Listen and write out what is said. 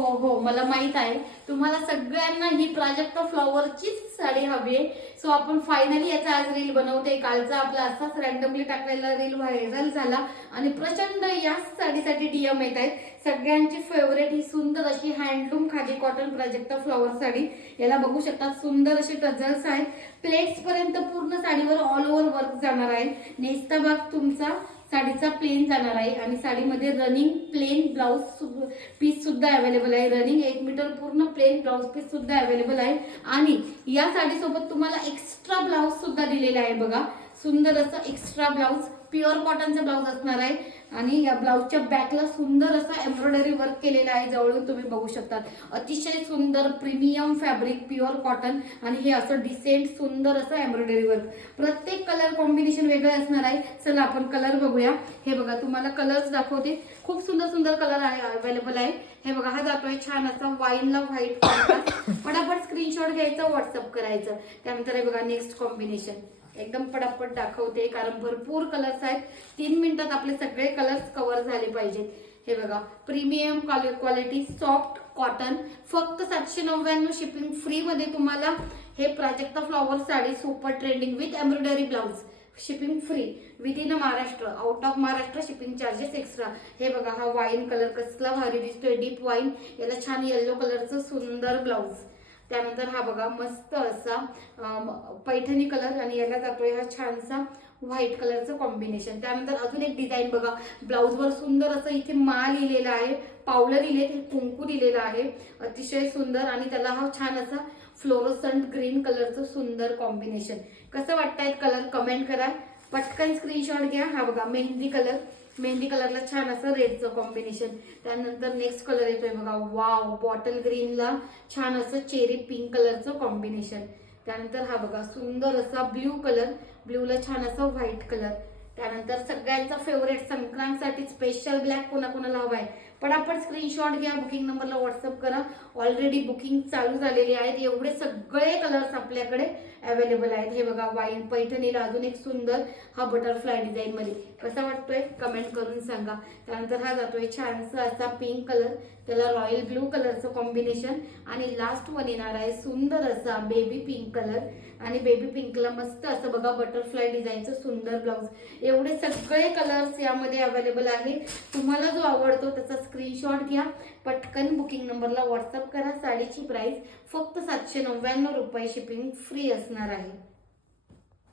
हो हो, मला माहित आहे तुम्हाला सगळ्यांना ही प्राजक्ता फ्लॉवरचीच साडी हवी आहे. सो आपण फायनली याचा आज रील बनवते. कालचा आपला असाच रॅन्डमली टाकलेला रील व्हायरल झाला आणि प्रचंड याच साडीसाठी डीएम येत आहेत. सगळ्यांची फेवरेट ही सुंदर अशी handloom khadi cotton Prajakta flower sari. याला बघू शकता सुंदर असे टझल्स आहेत. प्लेट्स पर्यंत पूर्ण साडीवर ऑल ओव्हर वर्क जाणार आहे. नेसता भाग तुमचा साडीचा प्लेन जाणार आहे आणि साडीमध्ये रनिंग प्लेन ब्लाउज पीस सुद्धा अवेलेबल आहे. रनिंग 1 मीटर पूर्ण प्लेन ब्लाउज पीस सुद्धा अवेलेबल आहे आणि या साडीसोबत तुम्हाला एक्स्ट्रा ब्लाउज सुद्धा दिलेला आहे. बघा सुंदर असं एक्स्ट्रा ब्लाउज प्युअर कॉटनचा ब्लाउज असणार आहे आणि या ब्लाउजच्या बॅकला सुंदर असा एम्ब्रॉयडरी वर्क केलेला आहे. जवळून तुम्ही बघू शकता. अतिशय सुंदर प्रीमियम फॅब्रिक प्युअर कॉटन आणि हे असं डिसेंट सुंदर असं एम्ब्रॉयडरी वर्क. प्रत्येक कलर कॉम्बिनेशन वेगळे असणार आहे. चला आपण कलर बघूया. हे बघा तुम्हाला कलर्स दाखवते. खूप सुंदर सुंदर कलर अवेलेबल आहे. हे बघा हा जातोय छान असा वाईनला व्हाईट कॉन्ट्रास्ट. पटापट स्क्रीनशॉट घ्यायचा व्हॉट्सअप करायचं. त्यानंतर हे बघा नेक्स्ट कॉम्बिनेशन एकदम पटापट दाखवते कारण भरपूर कलर्स आहेत. 3 मिनिटात आपले सगळे कलर्स कव्हर झाले पाहिजेत. हे बघा प्रीमियम क्वालिटी सॉफ्ट कॉटन फक्त 799 शिपिंग फ्री मध्ये तुम्हाला हे Prajakta flower sari super trending with embroidery blouse shipping free with in Maharashtra. Out of Maharashtra shipping charges extra. हे बघा हा वाईन कलर कसला भारी दिसतोय. डीप वाईन याला छान येलो कलरचं सुंदर ब्लाउज. त्यानंतर हा बघा मस्त असा पैठणी कलर आणि याला जातोय हा छानसा व्हाईट कलरचं कॉम्बिनेशन. त्यानंतर अजून एक डिझाईन बघा ब्लाउजवर सुंदर असं इथे मा लिहिलेला आहे. पावलं दिले कुंकू दिलेला आहे. अतिशय सुंदर आणि त्याला हा छान असा फ्लोरोसंट ग्रीन कलरचं सुंदर कॉम्बिनेशन. कसं वाटतंय कलर कमेंट करा. पटकन स्क्रीनशॉट घ्या. हा बघा मेहंदी कलर. मेहंदी कलरला छान असं रेडचं कॉम्बिनेशन. त्यानंतर नेक्स्ट कलर येतोय बघा वाव बॉटल ग्रीनला छान असं चेरी पिंक कलरचं कॉम्बिनेशन. त्यानंतर हा बघा सुंदर असा ब्ल्यू कलर. ब्ल्यूला छान असं व्हाईट कलर. त्यानंतर सगळ्यांचा फेवरेट संक्रांतसाठी स्पेशल ब्लॅक कोणाकोणाला हवाय पटापट स्क्रीनशॉट घ्या. बुकिंग नंबरला व्हॉट्सअप करा. ऑलरेडी बुकिंग चालू झालेली आहेत. एवढे सगळे कलर्स आपल्याकडे अवेलेबल आहेत. हे बघा वाईन पैठणीला अजून एक सुंदर हा बटरफ्लाय डिझाईन मध्ये कसा वाटतोय कमेंट करून सांगा. त्यानंतर हा जातोय छानसा असा पिंक कलर. त्याला रॉयल ब्लू कलरचं कॉम्बिनेशन आणि लास्ट वन येणार आहे सुंदर असा बेबी पिंक कलर आणि बेबी पिंकला मस्त असं बघा बटरफ्लाय डिझाईनचं सुंदर ब्लाउज. एवढे सगळे कलर्स यामध्ये अवेलेबल आहे. तुम्हाला जो आवडतो त्याचा स्क्रीनशॉट घ्या. पटकन बुकिंग नंबरला व्हॉट्सअप करा. साडीची प्राइस फक्त 799 रुपये शिपिंग फ्री असणार आहे.